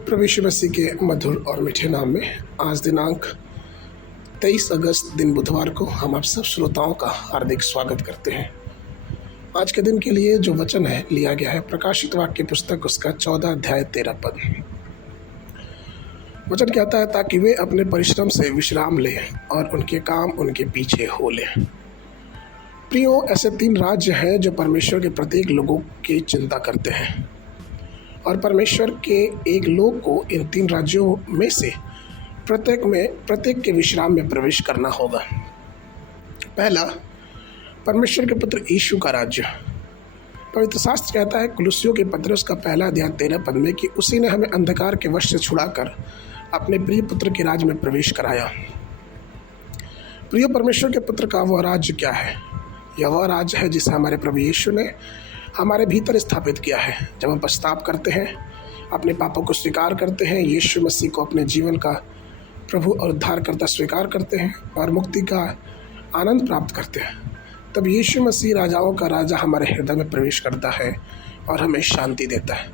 प्रभु यीशु मसीह के मधुर और मीठे नाम में आज दिनांक 23 अगस्त दिन बुधवार को हम आप सब श्रोताओं का हार्दिक स्वागत करते हैं। आज के दिन के लिए जो वचन है लिया गया है प्रकाशित वाक्य पुस्तक उसका 14 अध्याय 13 पद। वचन कहता है ताकि वे अपने परिश्रम से विश्राम लें और उनके काम उनके पीछे हो लें। प्रियो, ऐसे 3 राज्य हैं जो परमेश्वर के प्रत्येक लोगों की चिंता करते हैं और परमेश्वर के एक लोग को इन 3 राज्यों में से प्रत्येक के विश्राम में प्रवेश करना होगा। पहला, परमेश्वर के पुत्र यीशु का राज्य। पवित्र शास्त्र कहता है कुलुस्सियों के पत्र उसका पहला अध्याय 13 पद में कि उसी ने हमें अंधकार के वश से छुड़ाकर अपने प्रिय पुत्र के राज्य में प्रवेश कराया। प्रिय, परमेश्वर के पुत्र का वह राज्य क्या है? यह वह राज्य है जिसे हमारे प्रभु यीशु ने हमारे भीतर स्थापित किया है। जब हम पश्चाताप करते हैं, अपने पापों को स्वीकार करते हैं, यीशु मसीह को अपने जीवन का प्रभु और उद्धारकर्ता स्वीकार करते हैं और मुक्ति का आनंद प्राप्त करते हैं, तब यीशु मसीह राजाओं का राजा हमारे हृदय में प्रवेश करता है और हमें शांति देता है।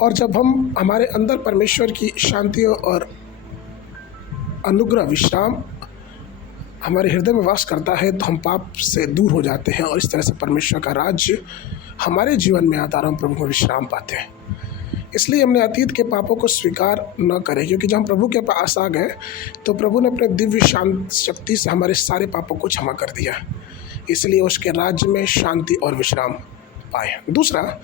और जब हम हमारे अंदर परमेश्वर की शांति और अनुग्रह विश्राम हमारे हृदय में वास करता है तो हम पाप से दूर हो जाते हैं और इस तरह से परमेश्वर का राज्य हमारे जीवन में आता और हम प्रभु में विश्राम पाते हैं। इसलिए हमने अतीत के पापों को स्वीकार न करें, क्योंकि जब हम प्रभु के पास आ गए तो प्रभु ने अपने दिव्य शांत शक्ति से हमारे सारे पापों को क्षमा कर दिया। इसलिए उसके राज्य में शांति और विश्राम पाए। दूसरा,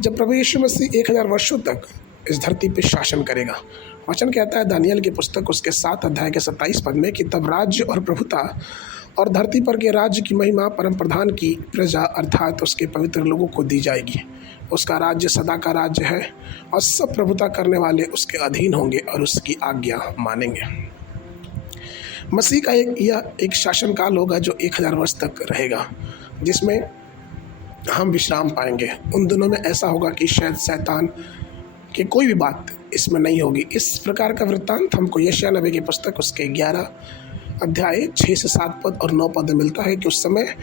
जब प्रभु यीशु मसीह 1000 वर्षों तक इस धरती पर शासन करेगा, वचन कहता है दानियल की पुस्तक उसके 7 अध्याय के 27 पद में कि तब राज्य और प्रभुता और धरती पर के राज्य की महिमा परम प्रधान की प्रजा अर्थात उसके पवित्र लोगों को दी जाएगी। उसका राज्य सदा का राज्य है और सब प्रभुता करने वाले उसके अधीन होंगे और उसकी आज्ञा मानेंगे। मसीह का एक शासन काल होगा जो 1000 वर्ष तक रहेगा, जिसमें हम विश्राम पाएंगे। उन दिनों में ऐसा होगा कि शायद शैतान कि कोई भी बात इसमें नहीं होगी। इस प्रकार का वृत्तांत हमको यशायाह नबी की पुस्तक उसके 11 अध्याय 6 से 7 पद और 9 पद में मिलता है कि उस समय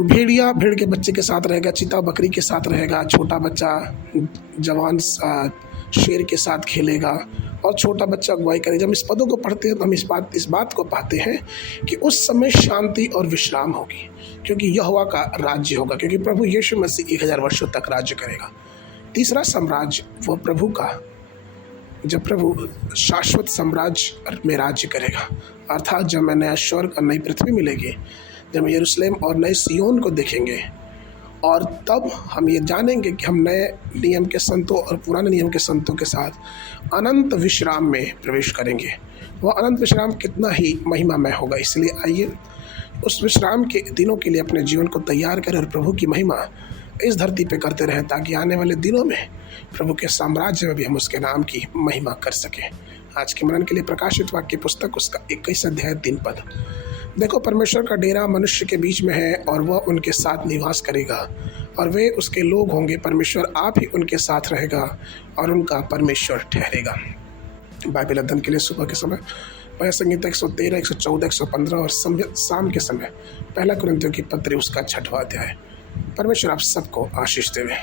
भेड़िया भेड़ के बच्चे के साथ रहेगा, चीता बकरी के साथ रहेगा, छोटा बच्चा जवान शेर के साथ खेलेगा और छोटा बच्चा अगुवाई करेगा। जब इस पदों को पढ़ते हैं तो हम इस बात को पाते हैं कि उस समय शांति और विश्राम होगी, क्योंकि यहोवा का राज्य होगा, क्योंकि प्रभु यीशु मसीह 1000 वर्षों तक राज्य करेगा। तीसरा साम्राज्य वो प्रभु का, जब प्रभु शाश्वत साम्राज्य में राज्य करेगा, अर्थात जब हमें नया स्वर्ग और नई पृथ्वी मिलेगी, जब हम यरूशलेम और नए सियोन को देखेंगे और तब हम ये जानेंगे कि हम नए नियम के संतों और पुराने नियम के संतों के साथ अनंत विश्राम में प्रवेश करेंगे। वह अनंत विश्राम कितना ही महिमामय होगा। इसलिए आइए उस विश्राम के दिनों के लिए अपने जीवन को तैयार करें और प्रभु की महिमा इस धरती पे करते रहें, ताकि आने वाले दिनों में प्रभु के साम्राज्य में भी हम उसके नाम की महिमा कर सकें। आज के मनन के लिए प्रकाशित वाक्य पुस्तक उसका 21 अध्याय 3 पद। देखो, परमेश्वर का डेरा मनुष्य के बीच में है और वह उनके साथ निवास करेगा और वे उसके लोग होंगे। परमेश्वर आप ही उनके साथ रहेगा और उनका परमेश्वर ठहरेगा। बाइबल अध्ययन के लिए सुबह के समय भजन संगीता 113, 114, 115 और शाम के समय 1 कुरिन्थियों की पत्री उसका 6वां अध्याय। परमेश्वर आप सबको आशीष देवे।